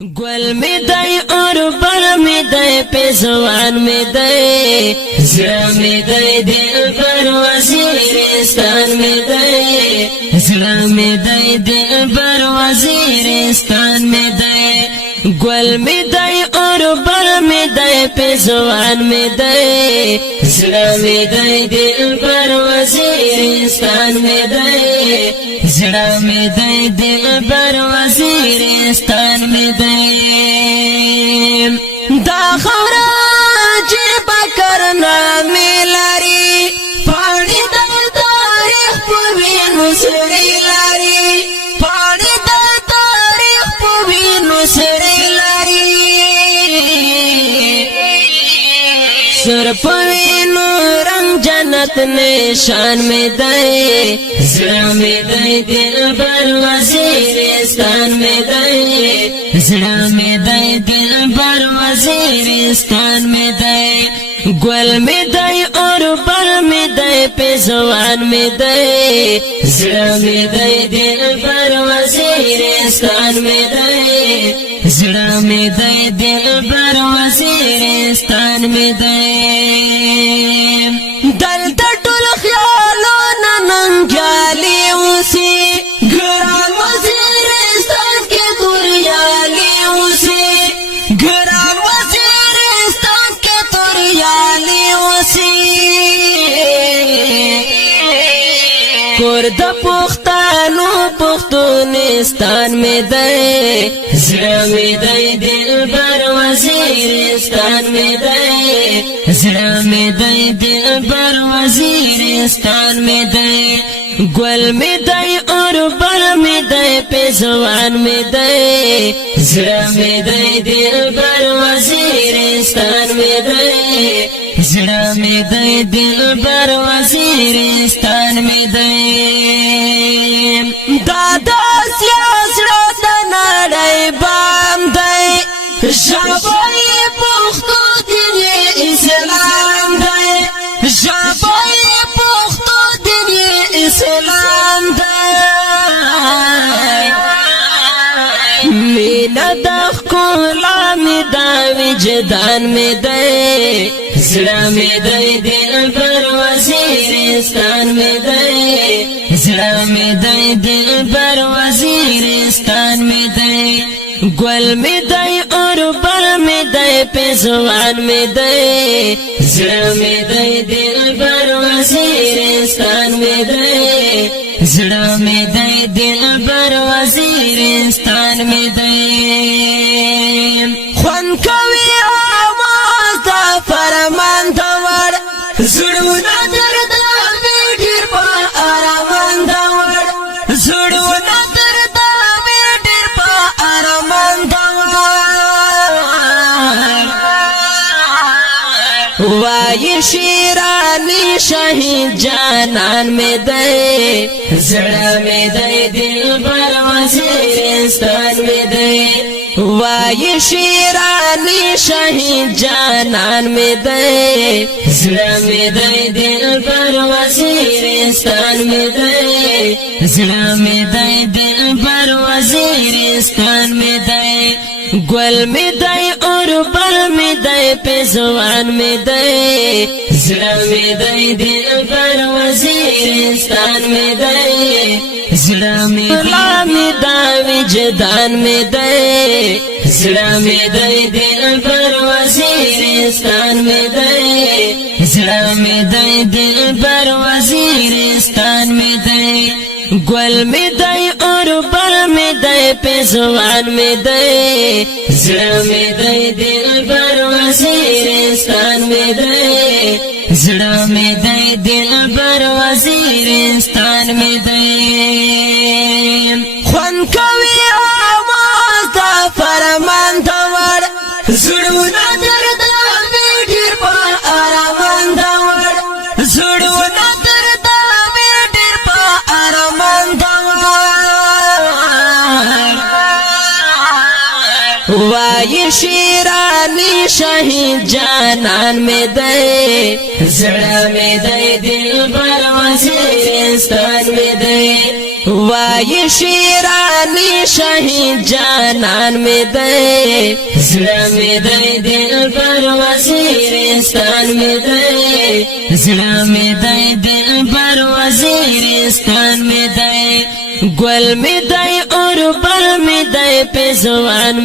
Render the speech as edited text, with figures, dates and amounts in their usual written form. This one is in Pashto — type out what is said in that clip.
گل می دای اور بر می دای پیزوان می دای زړه می دای دل بر وزیرستان می دای زړه می دای دل بر وزیرستان می دای گل می دای اور بر می دای پیزوان می دای زړه می دای دل بر وزیرستان می دای زړه می دای دل بر وزیرستان می دای دا خورا چې بکرنا ملاري پاڼې د تاریخ په وینو سړی لاري پاڼې د تاریخ په وینو سړی لاري سر په وینو رنگ جنت نشان می دای زړه می دای دل بر وزیرستان می دای زړه می دای دل بر وزیرستان می دای گل می دای اور بر می دای پیزوان می دای زړه می دای دل بر وزیرستان می دای زړه می دای دل بر وزیرستان می دای دلته ټول خیالونه ننګیالي اوسي ګران وزیرستان کې توریالي اوسي ګران وزیرستان کې توریالي اوسي کور د پښتنو پښتونستان می دی زړه می دی دل بر وزیرستان می دی زړه می دی دل بر وزیرستان می دی گل می دی اور بر می دی پیزوان می دی زړه می دی دل بر وزیرستان می دی زړه می دی دل بر وزیرستان می دی دادا سیاسړه د نړۍ باندې ژبه پښتو دین اسلام دی ژبه پښتو دین اسلام دی مینا د ښکلا می د وجدان می دی زړه می دی دل بر وزیرستان می دی زړه می دی دل بر وزیرستان می دی گل می دی اور بر می دی پیزوان می دی زړه می دی دل بر وزیرستان می دی زړه می دی دل بر وزیرستان می دی خوان کوي आवाज دا فرمان دا ور زړونه درد می ډیر په ارمان دا ور زړونه درد می ډیر په ارمان دا ور وای شیرانی شهید جانان می دی زړه می دی دل بر وزیرستان می دی وای شیرانی شهید جانان می دی زړه می دی دل بر وزیرستان می دی زړه می دی دل بر وزیرستان می دی گل می دی اور بر می دی پیزوان می دی زړه می دی دل بر وزیرستان می دی زړه می د وجدان می دی زړه می دی دل بر وزیرستان می دی زړه می دی دل بر وزیرستان می دی گل می دی اور بر می دی پیزوان می دی زړه می دی دل بر وزیرستان می دی زړه می دی دل بر وزیرستان می دی خوان کوي आवाज دا فرمان دا ور زړونه درد می ډیر په ارمان دا ور زړونه درد می ډیر په ارمان دا ور وای شیرانی شهید جانان میں دے زڑا میں دے دل بر وزیرستان میں دے وای شیرانی شهید جانان میں دے زڑا میں دے دل بر وزیرستان میں دے زڑا میں دے دل بر وزیرستان میں دے گل میں دے اور بر میں دے پیزوان